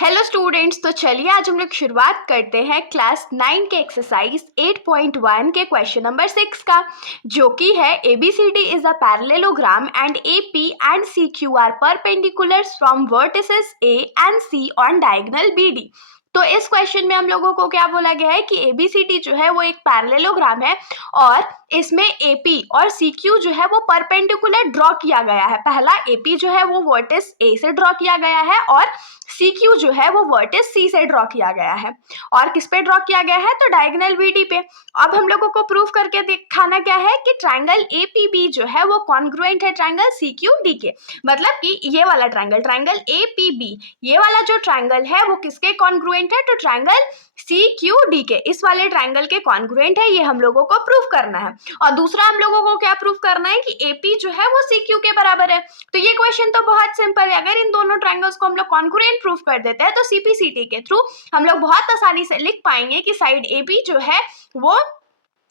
Hello students, तो चलिए आज हम लोग शुरुआत करते हैं क्लास 9 के एक्सरसाइज 8.1 के क्वेश्चन नंबर 6 का, जो कि है ABCD is a parallelogram and AP and CQ are perpendiculars from vertices A and C on diagonal BD। तो इस क्वेश्चन में हम लोगों को क्या बोला गया है कि ABCD जो है वो एक पैरेललोग्राम है और इसमें AP और CQ जो है वो परपेंडिकुलर ड्रॉ किया गया है। पहला AP जो है वो वर्टिस A से ड्रॉ किया गया है और CQ जो है वो वर्टिस C से ड्रॉ किया गया है। और किस पे ड्रॉ किया गया है? तो डायगोनल BD पे। अब हम लोगों को प्रूफ करके दिखाना क्या है कि ट्रायंगल APB जो है वो कॉन्ग्रुएंट है ट्रायंगल CQD के। मतलब कि ये वाला ट्रायंगल APB, ये वाला जो ट्रायंगल है वो किसके कॉन्ग्रुएंट है? तो ट्रायंगल CQD के, इस वाले ट्रायंगल के कॉन्ग्रुएंट है। ये हम लोगों को प्रूफ करना है। और दूसरा हम लोगों को क्या प्रूफ करना है कि AP जो है वो CQ के बराबर है। तो ये क्वेश्चन तो बहुत सिंपल है। अगर इन दोनों ट्रायंगल्स को हम लोग कॉन्ग्रुएंट प्रूफ कर देते हैं तो CPCT के थ्रू हम लोग बहुत आसानी से लिख पाएंगे कि साइड AB जो है वो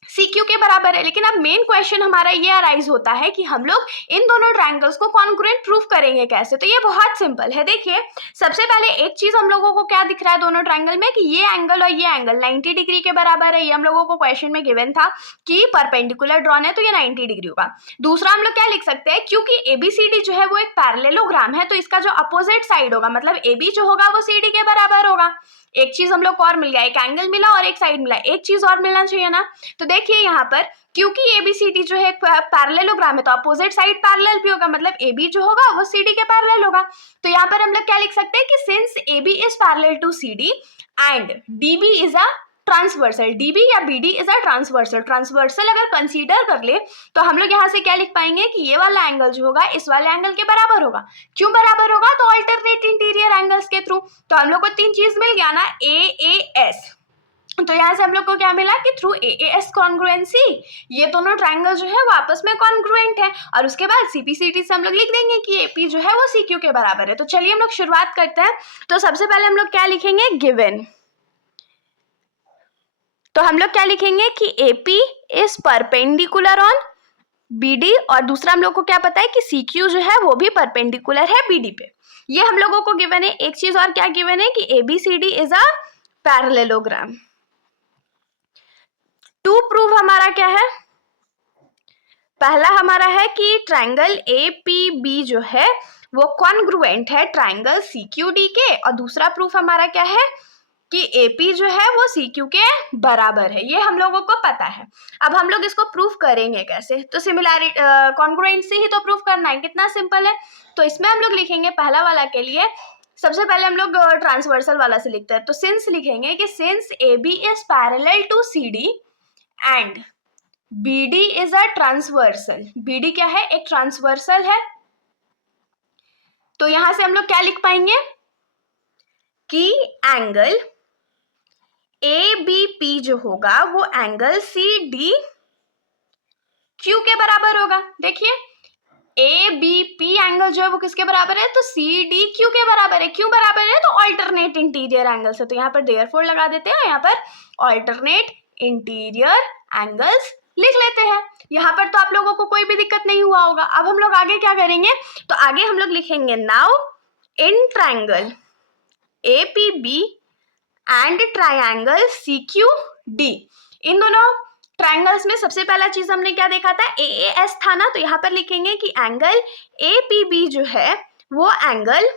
CQ के बराबर है। लेकिन अब मेन क्वेश्चन हमारा ये अराइज होता है कि हम लोग इन दोनों ट्रायंगल्स को कॉन्ग्रुएंट प्रूफ करेंगे कैसे। तो ये बहुत सिंपल है। देखिए, सबसे पहले एक चीज हम लोगों को क्या दिख रहा है दोनों ट्रायंगल में कि ये एंगल और ये एंगल 90 डिग्री के बराबर है। ये हम लोगों को क्वेश्चन में गिवन था कि परपेंडिकुलर ड्रॉन है तो ये 90 डिग्री होगा। दूसरा हम लोग क्या लिख सकते हैं, क्योंकि ABCD जो है वो एक पैरेललोग्राम है तो इसका जो अपोजिट साइड होगा, मतलब AB जो होगा वो CD के बराबर होगा। एक चीज हम लोग को और मिल गया, एक एंगल मिला और एक साइड मिला, एक चीज और मिलना चाहिए ना। तो देखिए यहाँ पर क्योंकि ABCD जो है पैरेललोग्राम है तो अपोजिट साइड पैरेलल भी होगा, मतलब AB जो होगा वो CD के पैरेलल होगा। तो यहाँ पर हम लोग क्या लिख सकते हैं कि since AB is parallel to CD and DB is a transversal, DB या BD इज अ ट्रांसवर्सल अगर कंसीडर कर ले तो हम लोग यहाँ से क्या लिख पाएंगे कि ये वाला एंगल जो होगा इस वाले एंगल के बराबर होगा। क्यों बराबर होगा? तो अल्टरनेट इंटीरियर एंगल्स के थ्रू। तो हम लोग को तीन चीज मिल गया ना, AAS। तो यहाँ से हम लोग को क्या मिला कि थ्रू AAS कॉन्ग्रुएंसी ये दोनों ट्रायंगल जो है वो आपस में कॉन्ग्रुएंट है। और उसके बाद CPCT से हम लोग लिख देंगे कि AP जो है वो CQ के बराबर है। तो चलिए हम लोग शुरुआत करते हैं। तो सबसे पहले हम लोग क्या लिखेंगे, गिवन। तो हम लोग क्या लिखेंगे कि AP is perpendicular on BD और दूसरा हम लोग को क्या पता है कि CQ जो है वो भी परपेंडिकुलर है BD पे। ये हम लोगों को गिवन है। एक चीज और क्या गिवन है कि ABCD is a parallelogram. To prove हमारा क्या है, पहला हमारा है कि ट्रायंगल APB जो है वो कॉन्ग्रुएंट है ट्रायंगल CQD के। और दूसरा प्रूफ हमारा क्या है कि AP जो है वो CQ के बराबर है। ये हम लोगों को पता है। अब हम लोग इसको प्रूफ करेंगे कैसे? तो सिमिलैरिटी कॉन्ग्रुएंट से ही तो प्रूफ करना है। कितना सिंपल है। तो इसमें हम लोग लिखेंगे पहला वाला के लिए, सबसे पहले हम लोग ट्रांसवर्सल वाला से लिखते हैं। तो सिंस लिखेंगे कि since AB is parallel to CD and BD is a transversal. BD क्या है? एक ट्रांसवर्सल है। तो यहां से हम लोग क्या लिख पाएंगे कि एंगल ABP जो होगा वो एंगल CDQ के बराबर होगा। देखिए, ABP एंगल जो है वो किसके बराबर है? तो CDQ के बराबर है। क्यों बराबर है? तो अल्टरनेट इंटीरियर एंगल से। तो यहाँ पर देयरफॉर लगा देते हैं, यहाँ पर अल्टरनेट इंटीरियर एंगल्स लिख लेते हैं। यहाँ पर तो आप लोगों को कोई भी दिक्कत नहीं हुआ होगा। अब हम लोग आगे क्या करेंगे, तो आगे हम लोग लिखेंगे now in triangle APB and triangle CQD। इन दोनों ट्रायंगल्स में सबसे पहला चीज हमने क्या देखा था, AAS था ना। तो यहाँ पर लिखेंगे कि एंगल APB जो है वो एंगल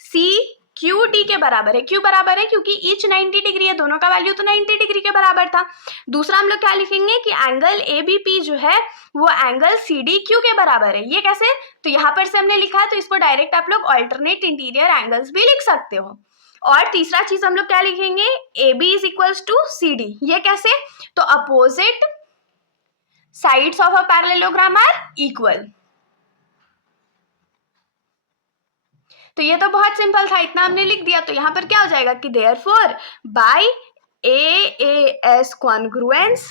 CQD के बराबर है। क्यों बराबर है? क्योंकि ईच 90 डिग्री है, दोनों का वैल्यू तो 90 डिग्री के बराबर था। दूसरा हम लोग क्या लिखेंगे कि एंगल ABP जो है वो एंगल CDQ के बराबर है। ये कैसे? तो यहाँ पर से हमने लिखा है तो इसको डायरेक्ट आप लोग अल्टरनेट इंटीरियर एंगल्स भी लिख सकते हो। और तीसरा चीज हम लोग क्या लिखेंगे, AB is equals to CD। ये कैसे? तो opposite sides of a parallelogram are equal. तो ये तो बहुत सिंपल था, इतना हमने लिख दिया। तो यहाँ पर क्या हो जाएगा कि therefore by AAS congruence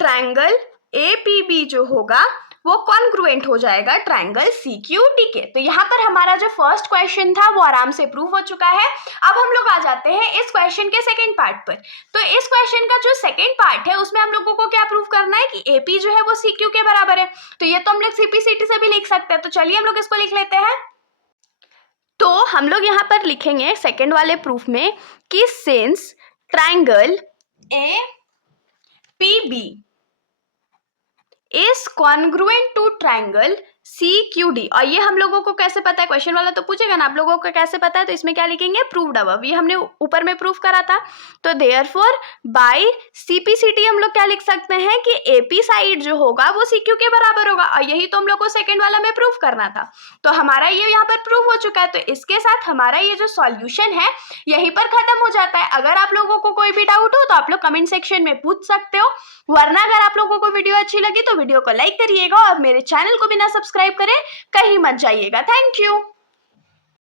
triangle APB जो होगा वो कॉन्ग्रुएंट हो जाएगा ट्रायंगल CQD के। तो यहाँ पर हमारा जो फर्स्ट क्वेश्चन था वो आराम से प्रूव हो चुका है। अब हम लोग आ जाते हैं इस क्वेश्चन के सेकंड पार्ट पर। तो इस क्वेश्चन का जो सेकंड पार्ट है उसमें हम लोगों को क्या प्रूव करना है कि AP जो है वो CQ के बराबर है। तो ये तो हम लोग CPCT से भी लिख सकते हैं। तो चलिए हम लोग इसको लिख लेते हैं। हम लोग यहाँ पर लिखेंगे सेकेंड वाले प्रूफ में कि since triangle A P B is congruent to triangle CQD, और ये हम लोगों को कैसे पता है, क्वेश्चन वाला तो पूछेगा ना आप लोगों को कैसे पता है, तो इसमें क्या लिखेंगे, प्रूव्ड अबव, ये हमने ऊपर में प्रूफ करा था। तो देयरफॉर बाय CPCT हम लोग क्या लिख सकते हैं कि AP साइड जो होगा वो CQ के बराबर होगा, और यही तो हम लोग को सेकंड वाला में प्रूफ करना था। तो हमारा ये यहाँ पर प्रूफ हो चुका है। तो इसके साथ हमारा ये जो सॉल्यूशन है यहीं पर खत्म हो जाता है। अगर आप लोगों को कोई भी डाउट हो तो आप लोग कमेंट सेक्शन में पूछ सकते हो, वरना अगर आप लोगों को वीडियो अच्छी लगी तो वीडियो को लाइक करिएगा और मेरे चैनल को बिना सब्सक्राइब करे कहीं मत जाइएगा। Thank you.